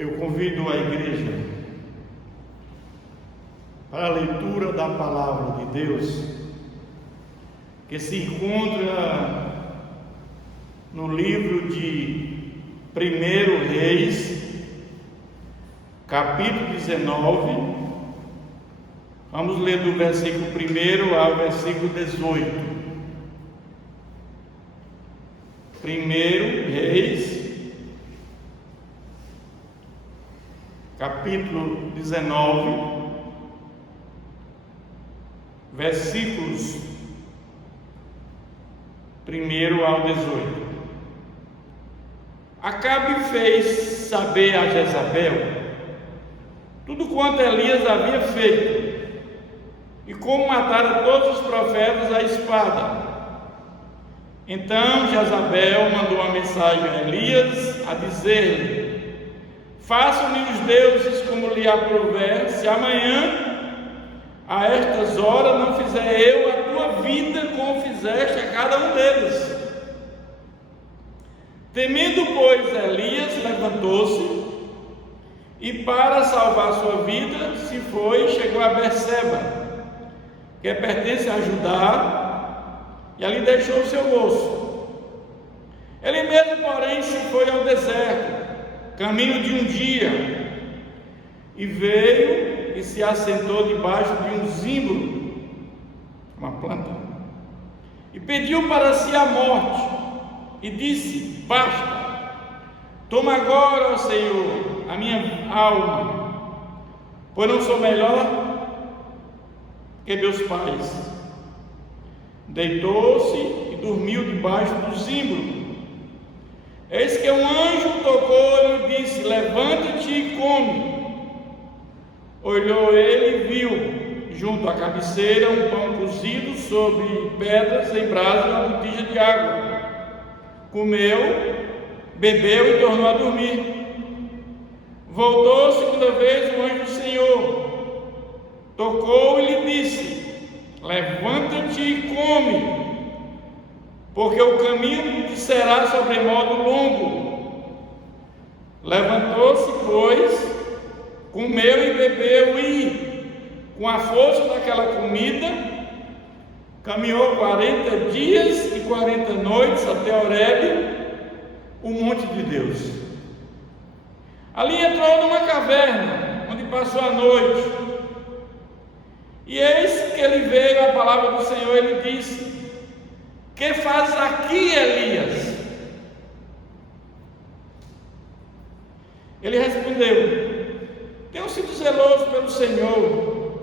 Eu convido a igreja para a leitura da palavra de Deus, que se encontra no livro de 1 Reis, capítulo 19. Vamos ler do versículo 1 ao versículo 18. 1 Reis, capítulo 19, versículos 1 ao 18. Acabe fez saber a Jezabel tudo quanto Elias havia feito, e como mataram todos os profetas à espada. Então Jezabel mandou uma mensagem a Elias, a dizer-lhe: façam-lhe os deuses como lhe aprouver, se amanhã, a estas horas, não fizer eu a tua vida como fizeste a cada um deles. Temendo, pois, Elias levantou-se e, para salvar sua vida, se foi e chegou a Berseba, que pertence a Judá, e ali deixou o seu moço. Ele mesmo, porém, se foi ao deserto, caminho de um dia, e veio e se assentou debaixo de um zimbro, uma planta, e pediu para si a morte, e disse: basta, toma agora, ó Senhor, a minha alma, pois não sou melhor que meus pais. Deitou-se e dormiu debaixo do zimbro. Eis que um anjo tocou e lhe disse: levanta-te e come. Olhou ele e viu, junto à cabeceira, um pão cozido sobre pedras em brasa e uma botija de água. Comeu, bebeu e tornou a dormir. Voltou segunda vez o anjo do Senhor, tocou e lhe disse: levanta-te e come, porque o caminho te será sobremodo longo. Levantou-se, pois, comeu e bebeu, e, com a força daquela comida, caminhou 40 dias e 40 noites até Horebe, o monte de Deus. Ali entrou numa caverna, onde passou a noite. E eis que ele veio a palavra do Senhor, ele disse: que fazes aqui, Elias? Ele respondeu: tenho sido zeloso pelo Senhor,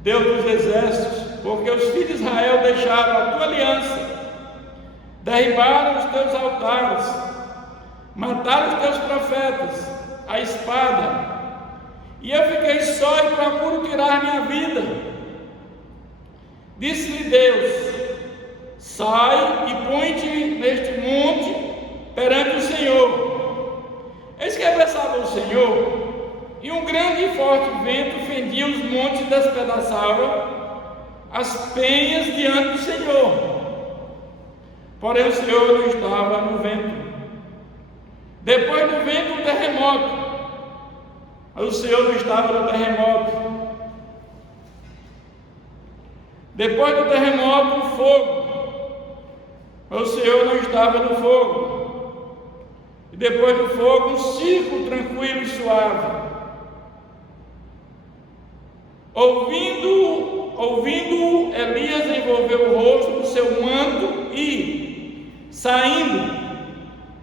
Deus dos exércitos, porque os filhos de Israel deixaram a tua aliança, derribaram os teus altares, mataram os teus profetas à espada, e eu fiquei só e procuro tirar minha vida. Disse-lhe Deus: sai e põe-te neste monte perante o Senhor. Eis que abraçava o Senhor, e um grande e forte vento fendia os montes e despedaçava as penhas diante do Senhor. Porém o Senhor não estava no vento. Depois do vento, um terremoto. Mas o Senhor não estava no terremoto. Depois do terremoto, um fogo. Mas o Senhor não estava no fogo. E depois do fogo, um círculo tranquilo e suave. Ouvindo, Elias envolveu o rosto no seu manto e, saindo,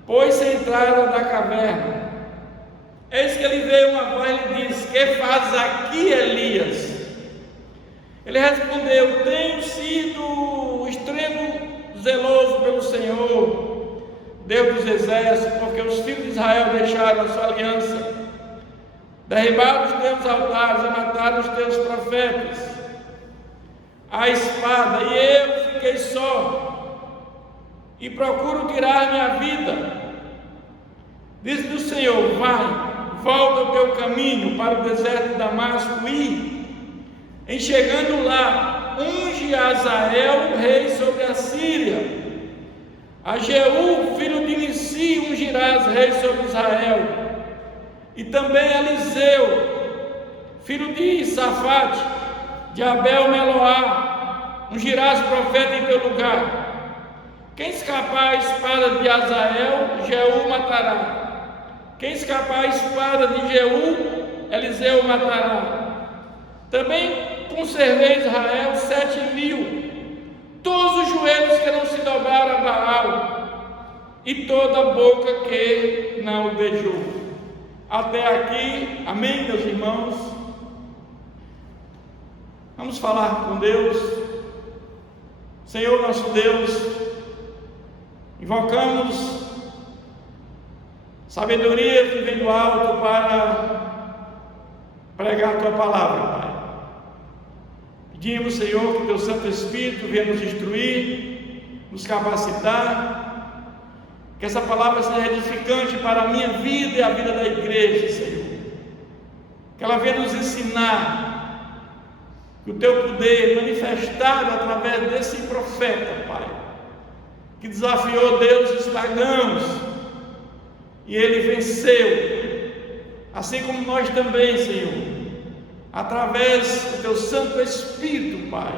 pôs-se à entrada da caverna. Eis que ele veio uma voz e lhe disse: que fazes aqui, Elias? Ele respondeu: tenho sido extremo zeloso pelo Senhor, Deus dos exércitos, porque os filhos de Israel deixaram a sua aliança, derribaram os teus altares e mataram os teus profetas à espada, e eu fiquei só e procuro tirar minha vida. Diz-lhe o Senhor: vai, volta ao teu caminho para o deserto de Damasco, e, em chegando lá, unge a Azael, rei sobre a Síria. A Jeú, filho de Nissi, ungirás rei sobre Israel. e também Eliseu, filho de Safate, de Abel Meloá, ungirás profeta em teu lugar. Quem escapar a espada de Azael, Jeú matará. Quem escapar a espada de Jeú, Eliseu matará. Também conservei Israel 7.000, todos os joelhos que não se dobraram a Baal, e toda a boca que não o beijou. Até aqui, amém, meus irmãos? Vamos falar com Deus. Senhor nosso Deus, invocamos sabedoria que vem do alto para pregar a tua palavra, Pai. Pedimos, Senhor, que teu Santo Espírito venha nos instruir, nos capacitar, que essa palavra seja edificante para a minha vida e a vida da igreja, Senhor. Que ela venha nos ensinar que o teu poder manifestado através desse profeta, Pai, que desafiou deuses pagãos e ele venceu, assim como nós também, Senhor, através do teu Santo Espírito, Pai,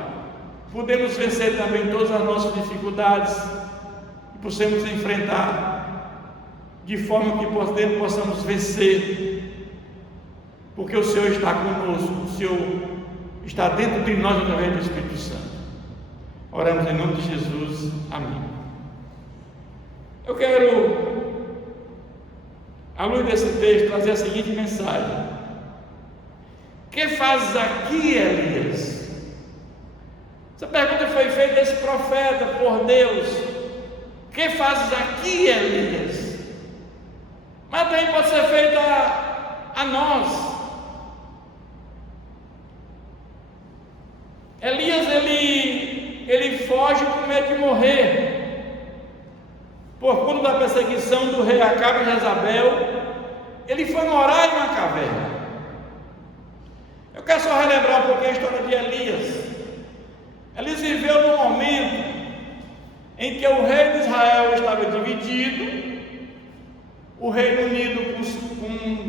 podemos vencer também todas as nossas dificuldades e possamos enfrentar de forma que possamos vencer, porque o Senhor está conosco, o Senhor está dentro de nós através do Espírito Santo. Oramos em nome de Jesus, amém. Eu quero, à luz desse texto, trazer a seguinte mensagem: que fazes aqui, Elias? Essa pergunta foi feita a esse profeta por Deus: que fazes aqui, Elias? Mas também pode ser feita a nós. Elias, ele foge com medo de morrer, por conta da perseguição do rei Acabe e Jezabel. Ele foi morar em uma caverna. Eu quero só relembrar um pouquinho a história de Elias. Elias viveu num momento em que o rei de Israel estava dividido, o reino unido com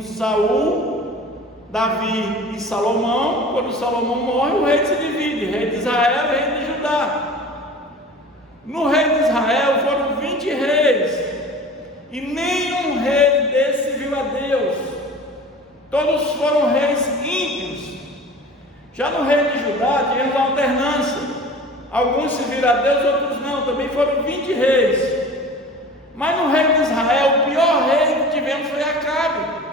Saul, Davi e Salomão. Quando Salomão morre, o reino se divide: rei de Israel e rei de Judá. No reino de Israel foram 20 reis, e nenhum rei desse viu a Deus. Todos foram reis ímpios. Já no reino de Judá tivemos uma alternância: alguns se viram a Deus, outros não. Também foram 20 reis. Mas no reino de Israel, o pior rei que tivemos foi Acabe.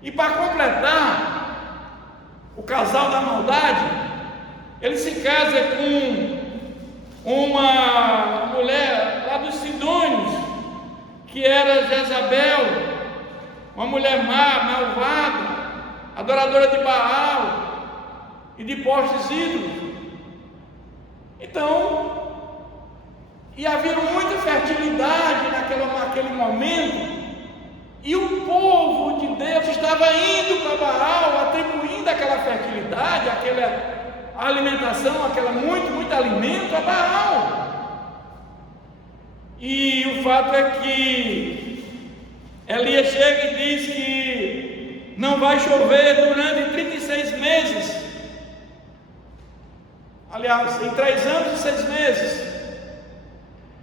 E para completar o casal da maldade, ele se casa com uma mulher lá dos Sidônios, que era Jezabel, uma mulher má, malvada, adoradora de Baal e de postes ídolos. Então, e havia muita fertilidade naquele momento, e o povo de Deus estava indo para Baal, atribuindo aquela fertilidade, aquela alimentação, muito alimento a Baal. E o fato é que Elias chega e diz que não vai chover durante 36 meses. Aliás, em 3 anos e 6 meses.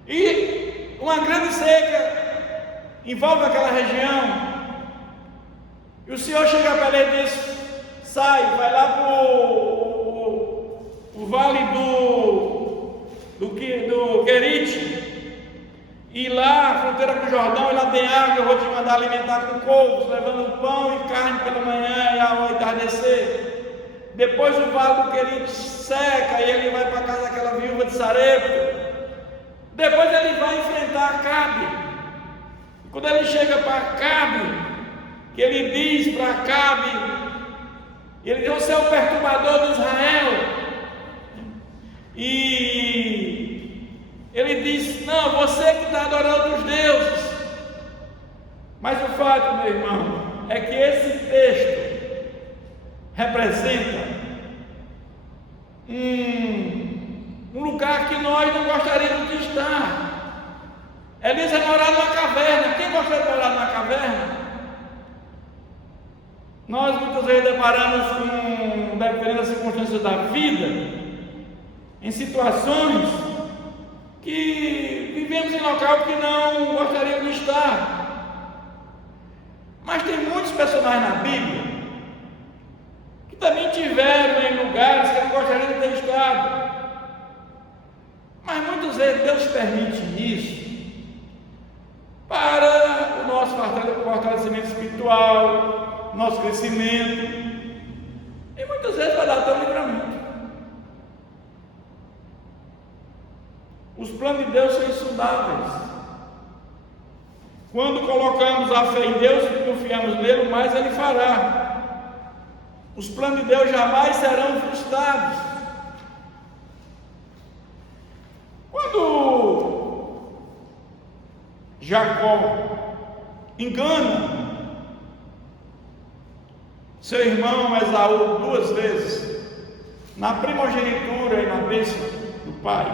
E uma grande seca envolve aquela região. E o Senhor chega para ele e diz: sai, vai lá para o vale do Querite, e lá, a fronteira com o Jordão, e lá tem água. Eu vou te mandar alimentar com couves, levando pão e carne pela manhã e ao entardecer. Depois o vale do Querite seca e ele vai para a casa daquela viúva de Sarepta. Depois ele vai enfrentar Acabe. Quando ele chega para Acabe, que ele diz para Acabe, ele diz: você é o perturbador de Israel. E ele diz: não, você que está adorando os deuses. Mas o fato, meu irmão, é que esse texto representa um lugar que nós não gostaríamos de estar. Elias é morar numa caverna. Quem gosta de morar numa caverna? Nós muitas vezes deparamos com, dependendo das circunstâncias da vida, em situações que vivemos em local que não gostaríamos de estar. Mas tem muitos personagens na Bíblia que também tiveram em lugares que não gostariam de ter estado. Mas muitas vezes Deus permite isso para o nosso fortalecimento espiritual, nosso crescimento, e muitas vezes para dar até um livramento. Os planos de Deus são insondáveis. Quando colocamos a fé em Deus e confiamos nele, mais Ele fará. Os planos de Deus jamais serão frustrados. Quando Jacó engana seu irmão Esaú 2 vezes, na primogenitura e na bênção do pai,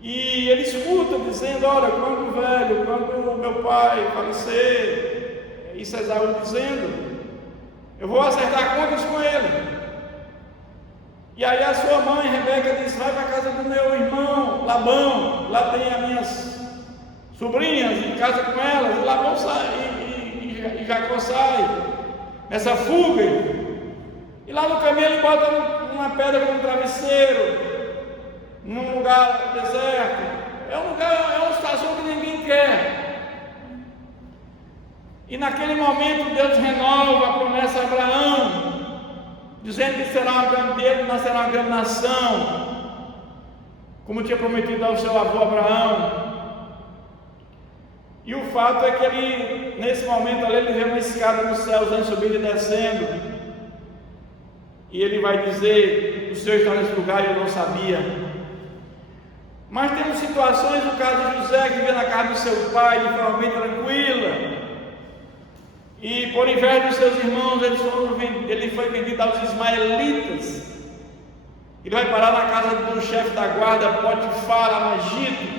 e ele escuta dizendo: olha, quando meu pai falecer, isso é Esaú dizendo, eu vou acertar contas com ele. E aí a sua mãe Rebeca diz: vai para a casa do meu irmão Labão, lá tem as minhas sobrinhas, em casa com elas. E Labão sai, e Jacó sai nessa fuga, e lá no caminho ele bota uma pedra como travesseiro, num lugar deserto. É uma situação que ninguém quer. E naquele momento Deus renova a promessa a Abraão, dizendo que será uma grande nação, como tinha prometido ao seu avô Abraão. E o fato é que ele, nesse momento ali, ele vê uma escada nos céus, subindo e descendo, e ele vai dizer: o Senhor está nesse lugar e eu não sabia. Mas temos situações, no caso de José, que vivia na casa do seu pai de forma bem tranquila, e por inveja dos seus irmãos, ele foi vendido aos ismaelitas. Ele vai parar na casa do chefe da guarda, Potifar, lá no Egito.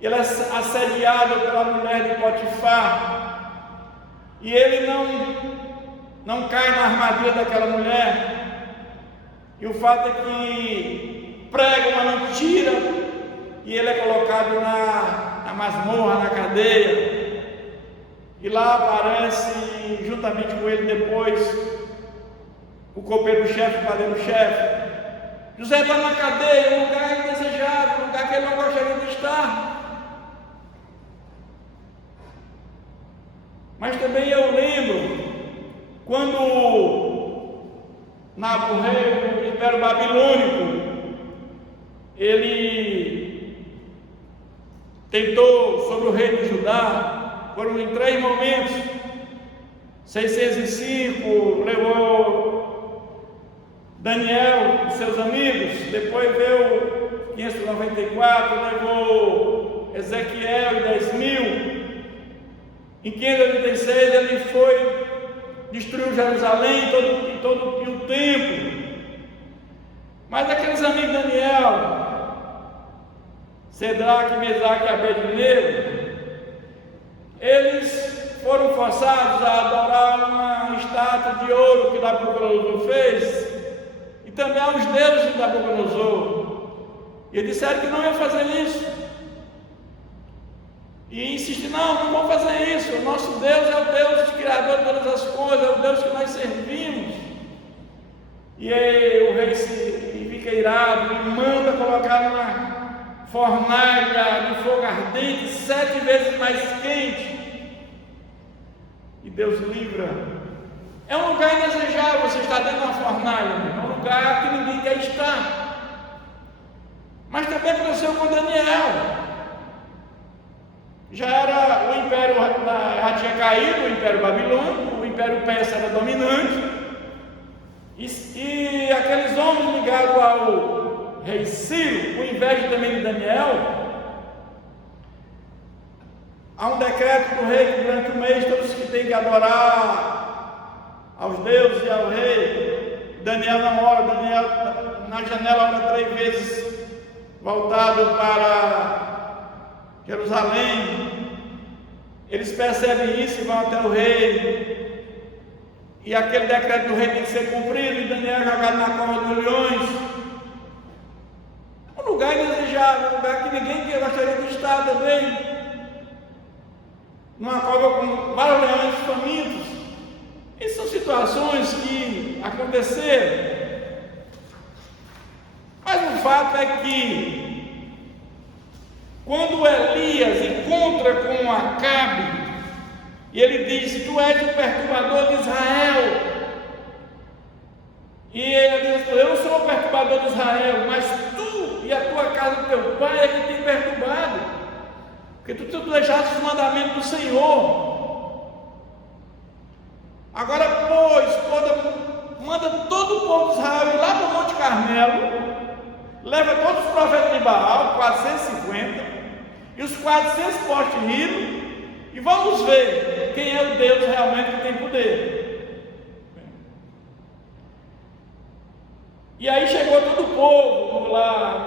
Ele é assediado pela mulher de Potifar, e ele não cai na armadilha daquela mulher. E o fato é que prega uma mentira, e ele é colocado na masmorra, na cadeia. E lá aparece, juntamente com ele depois, o copeiro-chefe, o padeiro-chefe. José está na cadeia, um lugar indesejável, um lugar que ele não gostaria de estar. Mas também eu lembro quando Nabucodonosor, o Império Babilônico, ele tentou sobre o rei de Judá. Foram em 3 momentos. 605 levou Daniel e seus amigos, depois veio 594, levou Ezequiel e 10.000. Em 586 ele foi, destruiu Jerusalém e todo o templo. Mas aqueles amigos de Daniel, Cedraque, Mesaque e Abednego, eles foram forçados a adorar uma estátua de ouro que Nabucodonosor fez, e também aos deuses de Nabucodonosor. E eles disseram que não iam fazer isso. E insiste: não vamos fazer isso. O nosso Deus é o Deus criador de todas as coisas, é o Deus que nós servimos. E aí o rei fica irado e manda colocar numa fornalha de fogo ardente, 7 vezes mais quente. E Deus livra. É um lugar indesejável você estar dentro de uma fornalha, é um lugar que ninguém quer estar. Mas também aconteceu com Daniel. Já era o império, já tinha caído o Império Babilônico, o Império Persa era dominante, e aqueles homens ligados ao rei Ciro, com inveja também de Daniel, há um decreto do rei que durante o mês todos que têm que adorar aos deuses e ao rei. Daniel não ora, Daniel na janela ora 3 vezes voltado para Jerusalém. Eles percebem isso e vão até o rei. E aquele decreto do rei tem que ser cumprido. E Daniel é jogado na cova dos leões. Um lugar indesejável, um lugar que ninguém gostaria de estar também. Numa cova com vários leões famintos. Essas são situações que aconteceram. Mas o fato é que, quando Elias encontra com Acabe, e ele diz: tu és o perturbador de Israel. E ele diz: eu não sou o perturbador de Israel, mas tu e a tua casa do teu pai é que tem perturbado, porque tu deixaste os mandamentos do Senhor. Agora, pois, manda todo o povo de Israel ir lá para o Monte Carmelo, leva todos os profetas de Baal, 450, e os 400 postes de Hilo, e vamos ver quem é o Deus realmente que tem poder. E aí chegou todo o povo lá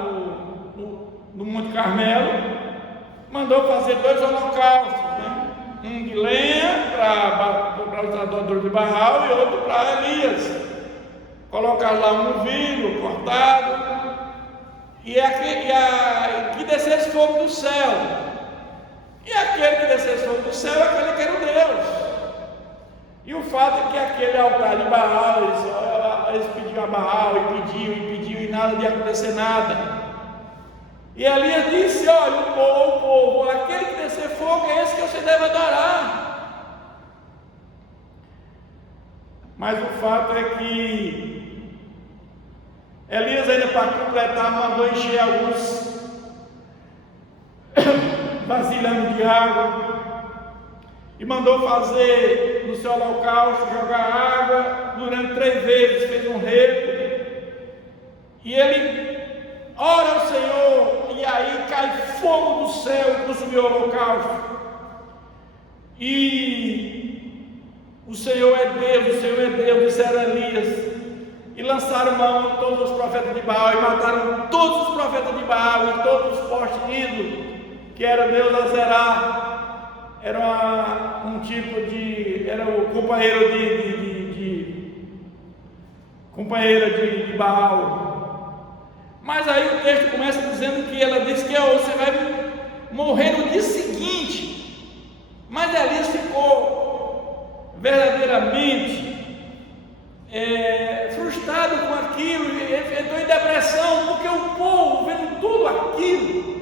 no Monte Carmelo, mandou fazer 2 holocaustos, né? Um de lenha para os adoradores de Baal e outro para Elias. Colocar lá um novilho cortado, e que descesse fogo do céu. E aquele que descesse fogo do céu é aquele que era o Deus. E o fato é que aquele altar de Baal, eles pediam a Baal, e pediam, e nada de acontecer nada. E Elias disse: olha, o povo, aquele que descer fogo é esse que você deve adorar. Mas o fato é que Elias, ainda para completar, mandou encher alguns vasilhames de água, e mandou fazer no seu holocausto, jogar água durante 3 vezes, fez um rego, e ele ora ao Senhor, e aí cai fogo do céu e consumiu o holocausto. E o Senhor é Deus, disseram Elias, e lançaram mão de todos os profetas de Baal, e mataram todos os profetas de Baal, e todos os postes de ídolo, que era Deus Azerá. Era um tipo de, era o companheiro companheira de Baal. Mas aí o texto começa dizendo que ela disse que você vai morrer no dia seguinte. Mas Elias ficou verdadeiramente frustrado com aquilo, ele entrou em depressão, porque o povo, vendo tudo aquilo,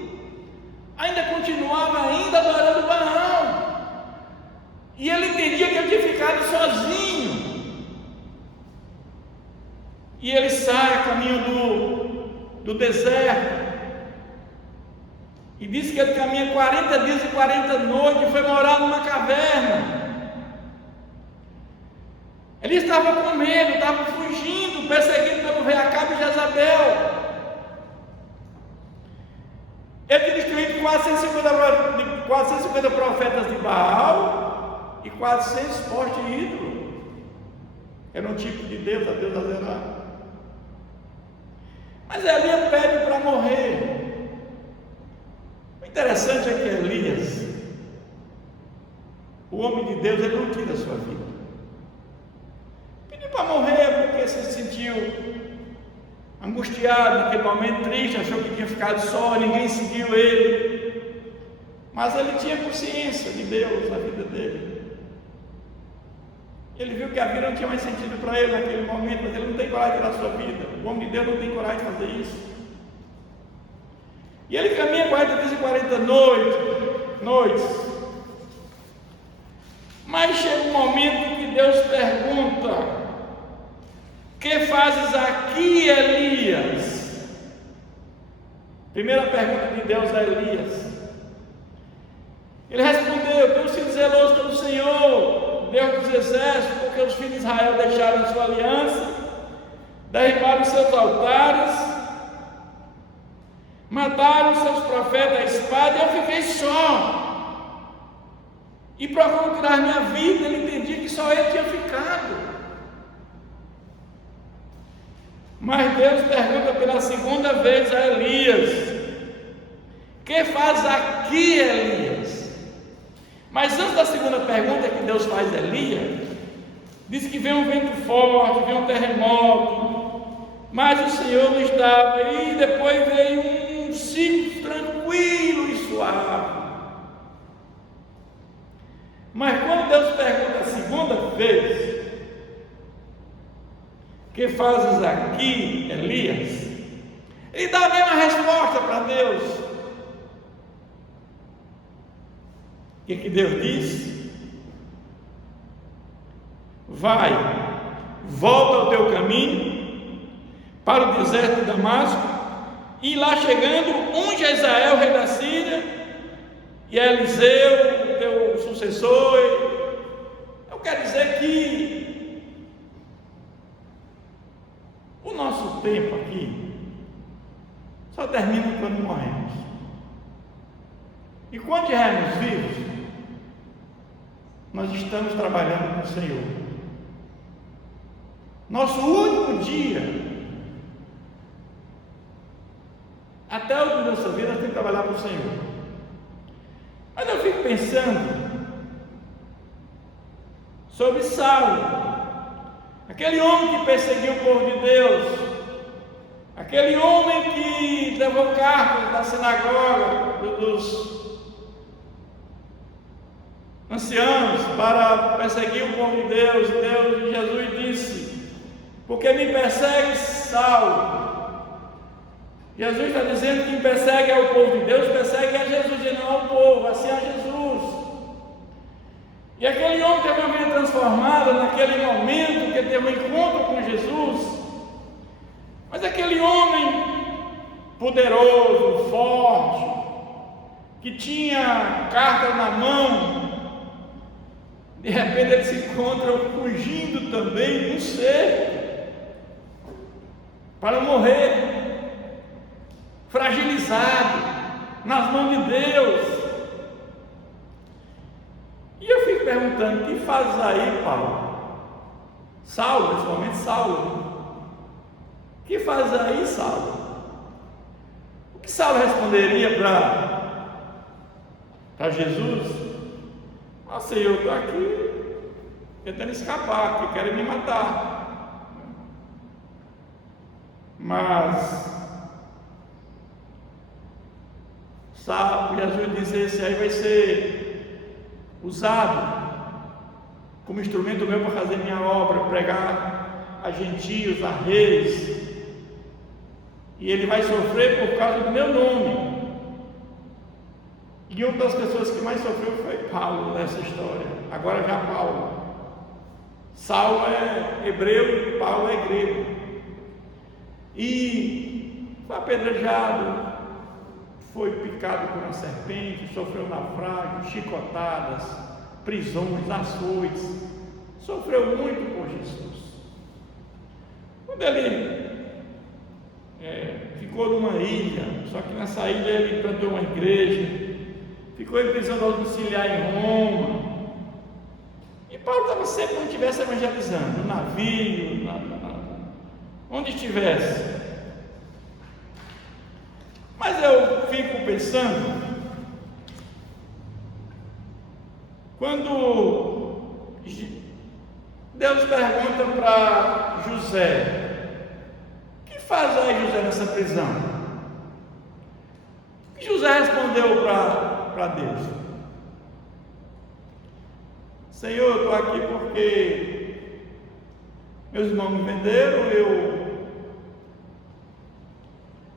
ainda continuava adorando Baal, e ele entendia que ele tinha ficado sozinho. E ele sai a caminho do deserto, e diz que ele caminha 40 dias e 40 noites, e foi morar numa caverna. Ele estava com medo, estava fugindo, perseguido pelo rei Acabe e Jezabel. Ele tinha destruído 450 profetas de Baal e 400 postes de ídolo. Era um tipo de Deus, a Deus Azerá. Mas Elias pede para morrer. O interessante é que Elias, o homem de Deus, ele não tira a sua vida. Pediu para morrer porque se sentiu angustiado naquele momento, triste, achou que tinha ficado só, ninguém seguiu ele. Mas ele tinha consciência de Deus na vida dele. Ele viu que a vida não tinha mais sentido para ele naquele momento, mas ele não tem coragem de tirar a sua vida. O homem de Deus não tem coragem de fazer isso. E ele caminha 40 dias e 40 noites. Mas chega um momento que Deus pergunta: que fazes aqui, Elias? Primeira pergunta de Deus a Elias. Ele respondeu: tenho sido zeloso pelo Senhor, Deus dos exércitos, porque os filhos de Israel deixaram a sua aliança, derribaram os seus altares, mataram os seus profetas à espada, e eu fiquei só. E procurou tirar minha vida, ele entendia que só ele tinha ficado. Mas Deus pergunta pela segunda vez a Elias: que faz aqui, Elias? Mas antes da segunda pergunta que Deus faz a Elias, diz que veio um vento forte, veio um terremoto, mas o Senhor não estava, e depois veio um ciclo tranquilo e suave. Mas quando Deus pergunta a segunda vez: que fazes aqui, Elias? Ele dá a mesma resposta para Deus. O que Deus diz? Vai, volta ao teu caminho para o deserto de Damasco, e lá chegando, unge a Israel, rei da Síria, e a Eliseu, o teu sucessor. Eu quero dizer que o nosso tempo aqui só termina quando morremos. E quando estivermos vivos, nós estamos trabalhando com o Senhor. Nosso único dia, até o fim da nossa vida, nós temos que trabalhar para o Senhor. Mas eu fico pensando sobre Saulo, aquele homem que perseguiu o povo de Deus, aquele homem que levou cartas da sinagoga dos anciãos para perseguir o povo de Deus. Jesus disse: porque me persegue, Saulo? Jesus está dizendo que quem persegue é o povo de Deus, persegue a Jesus e não ao povo, assim a Jesus. E aquele homem teve uma vida transformada naquele momento que ele teve um encontro com Jesus. Mas aquele homem poderoso, forte, que tinha carta na mão, de repente ele se encontra fugindo também do cerco para morrer, fragilizado nas mãos de Deus. E eu fico perguntando: o que fazes aí, Paulo? Saulo, principalmente Saulo. O que fazes aí, Saulo? O que Saulo responderia para Jesus? Ah, Senhor, eu estou aqui tentando escapar, que querem me matar. Mas Jesus diz: esse aí vai ser usado como instrumento meu para fazer minha obra, pregar a gentios, a reis, e ele vai sofrer por causa do meu nome. E uma das pessoas que mais sofreu foi Paulo nessa história. Agora já Paulo. Saulo é hebreu e Paulo é grego. E foi apedrejado, foi picado por uma serpente, sofreu naufrágio, chicotadas, prisões, açoites. Sofreu muito por Jesus. Quando ele ficou numa ilha, só que nessa ilha ele plantou uma igreja, ficou em prisão domiciliar em Roma. E Paulo estava sempre onde estivesse evangelizando, no navio, onde estivesse. Mas eu fico pensando, quando Deus pergunta para José: o que faz aí José nessa prisão? E José respondeu para Deus: Senhor, eu estou aqui porque meus irmãos me venderam, eu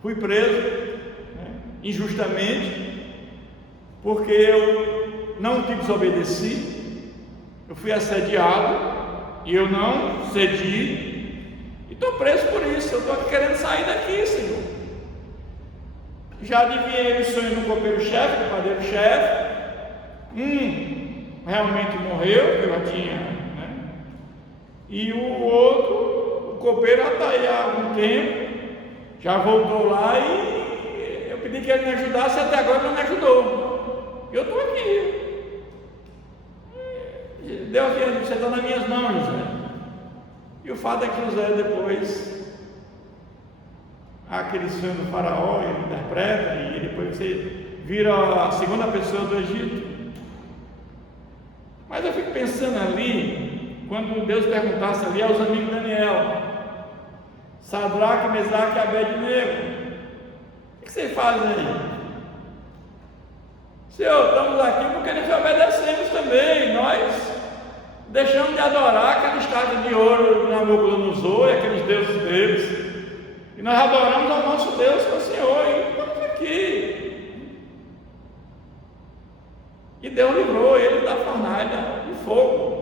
fui preso injustamente, porque eu não te desobedeci, eu fui assediado e eu não cedi, e estou preso por isso. Eu estou aqui querendo sair daqui, Senhor. Já adivinhei o sonho do copeiro-chefe, do padeiro-chefe. Realmente morreu, eu já tinha, e o outro, o copeiro, já está aí há algum tempo, já voltou lá, e eu pedi que ele me ajudasse, até agora não me ajudou. Eu estou aqui. Deus disse: você está nas minhas mãos, José. E o fato é que José, depois, aquele sonho do faraó, ele interpreta, e depois você vira a segunda pessoa do Egito. fico pensando ali, quando Deus perguntasse ali aos amigos de Daniel, Sadraque, Mesaque e Abednego, o que vocês fazem aí? Senhor, estamos aqui porque nós obedecemos também. Nós deixamos de adorar aquela estátua de ouro de Nabucodonosor e aqueles deuses deles, e nós adoramos ao nosso Deus, que é o Senhor, e estamos aqui. E Deus livrou ele da fornalha de fogo.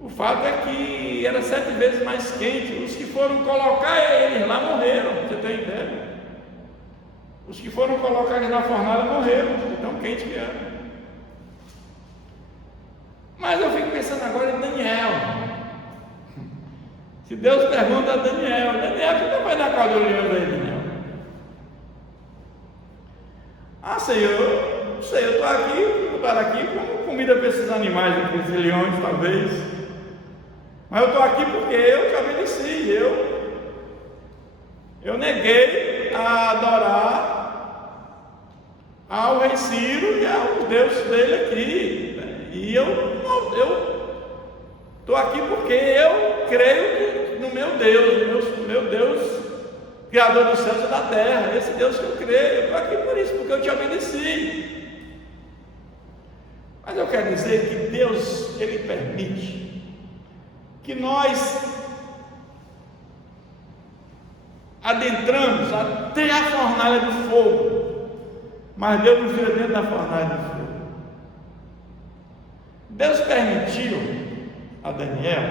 O fato é que era 7 vezes mais quente. Os que foram colocar eles lá morreram, você tem ideia? Os que foram colocar eles na fornalha morreram, de tão quente que era. Mas eu fico pensando agora em Daniel. Se Deus pergunta a Daniel, tu não vai dar qual do leão aí, Daniel? Senhor, eu estou aqui, botar aqui como comida para esses animais, para esses leões, talvez. Mas eu estou aqui porque eu te obedeci, eu neguei a adorar ao rei Ciro e aos deuses dele aqui. E eu estou aqui porque eu creio no meu Deus, Criador dos céus e da terra, esse Deus que eu creio. Eu estou aqui por isso, porque eu te obedeci. Mas eu quero dizer que Deus, Ele permite que nós adentramos até a fornalha do fogo, mas Deus nos tira dentro da fornalha do fogo. Deus permitiu a Daniel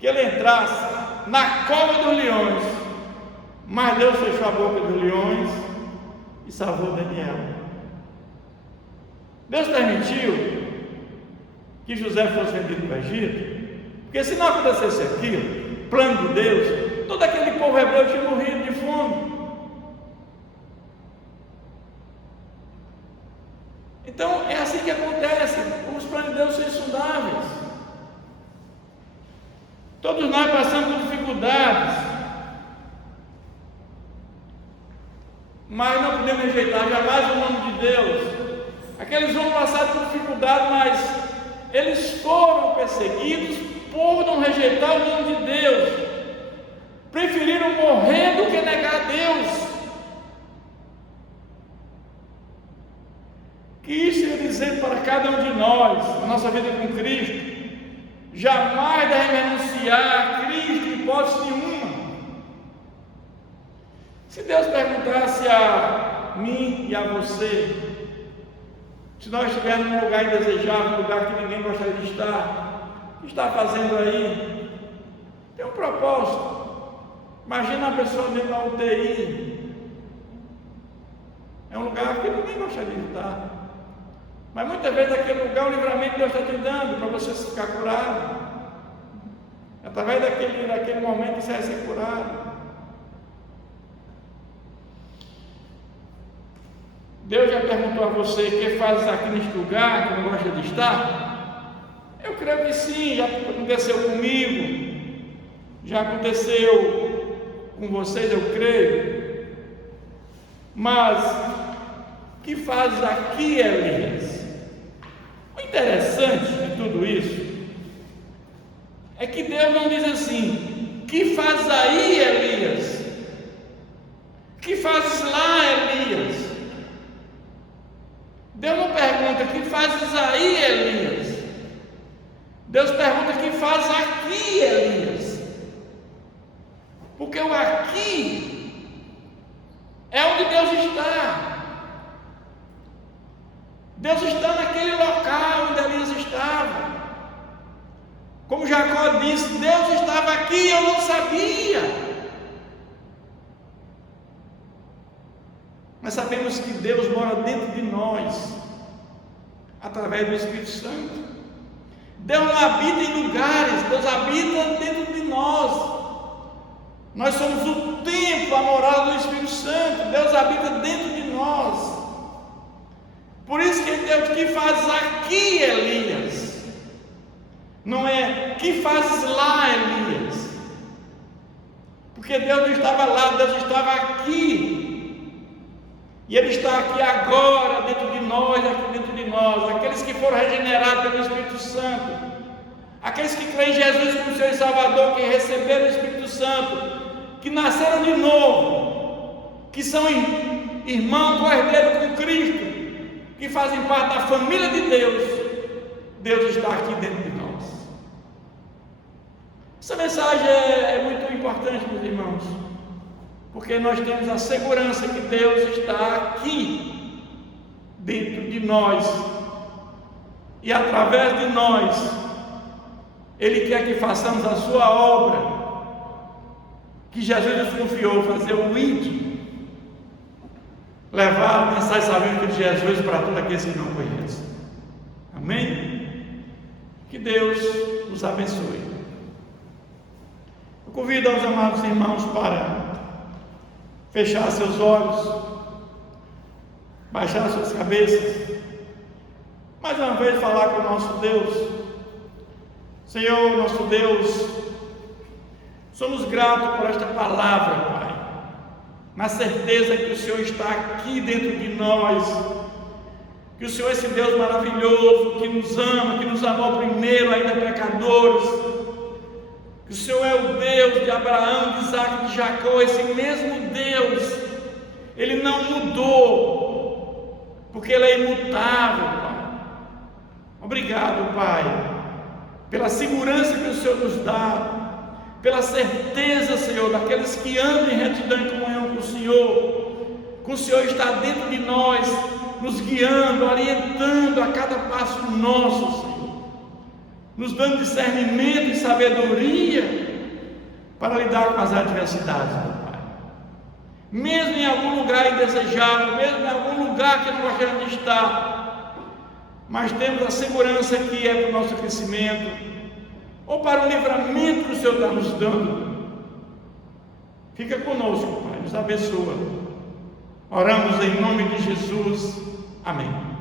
que ele entrasse na cova dos leões, mas Deus fechou a boca dos leões e salvou Daniel. Deus permitiu que José fosse vendido para o Egito, porque se não acontecesse aquilo, plano de Deus, todo aquele povo hebreu tinha morrido de fome. Então é assim que acontece, os planos de Deus são insondáveis. Todos nós passamos por dificuldades, mas não podemos rejeitar jamais o nome de Deus. Aqueles homens passaram por dificuldade, mas eles foram perseguidos por não rejeitar o nome de Deus. Preferiram morrer do que negar a Deus. Que isso ia dizer para cada um de nós, na nossa vida com Cristo, jamais deve renunciar a Cristo em hipótese nenhuma. Se Deus perguntasse a mim e a você, se nós estivermos num lugar indesejável, num lugar que ninguém gostaria de estar, o que está fazendo aí? Tem um propósito. Imagina a pessoa dentro da UTI. É um lugar que ninguém gostaria de estar. Mas muitas vezes aquele lugar, o livramento que Deus está te dando para você ficar curado. Através daquele momento que você vai ser curado. Deus já perguntou a você o que fazes aqui neste lugar que não gosta de estar? Eu creio que sim, já aconteceu comigo, já aconteceu com vocês, eu creio. Mas o que fazes aqui, Elias? O interessante de tudo isso é que Deus não diz assim: que fazes aí, Elias? Que fazes lá, Elias? Deus não pergunta: que fazes aí, Elias? Deus pergunta: que fazes aqui, Elias? Porque o aqui é onde Deus está. Deus está naquele local onde Elias estava. Como Jacó disse: Deus estava aqui, eu não sabia. Mas sabemos que Deus mora dentro de nós, através do Espírito Santo. Deus não habita em lugares, Deus habita dentro de nós. Nós somos o templo, a morada do Espírito Santo. Deus habita dentro de nós. Por isso que Deus: que fazes aqui, Elias? Não é que fazes lá, Elias? Porque Deus não estava lá, Deus estava aqui. E Ele está aqui agora, dentro de nós, aqui dentro de nós. Aqueles que foram regenerados pelo Espírito Santo, aqueles que creem em Jesus como Senhor e Salvador, que receberam o Espírito Santo, que nasceram de novo, que são irmãos co-herdeiros com Cristo, que fazem parte da família de Deus. Deus está aqui dentro de nós. Essa mensagem é muito importante, meus irmãos, porque nós temos a segurança que Deus está aqui dentro de nós, e através de nós Ele quer que façamos a sua obra que Jesus nos confiou, fazer o ID, levar a mensagem salvífica de Jesus para todos aqueles que não conhecem. Amém? Que Deus nos abençoe. Eu convido aos amados irmãos para fechar seus olhos, baixar suas cabeças, mais uma vez falar com o nosso Deus. Senhor, nosso Deus, somos gratos por esta palavra, Pai, na certeza que o Senhor está aqui dentro de nós, que o Senhor é esse Deus maravilhoso, que nos ama, que nos amou primeiro, ainda pecadores, que o Senhor é o Deus de Abraão, de Isaac, de Jacó, esse mesmo Deus. Ele não mudou, porque Ele é imutável, Pai. Obrigado, Pai, pela segurança que o Senhor nos dá, pela certeza, Senhor, daqueles que andam em retidão e comunhão com o Senhor está dentro de nós, nos guiando, orientando a cada passo nosso, Senhor, nos dando discernimento e sabedoria para lidar com as adversidades, meu Pai. Mesmo em algum lugar indesejável, mesmo em algum lugar que não gostaríamos de estar, mas temos a segurança que é para o nosso crescimento, ou para o livramento que o Senhor está nos dando. Fica conosco, Pai, nos abençoa. Oramos em nome de Jesus. Amém.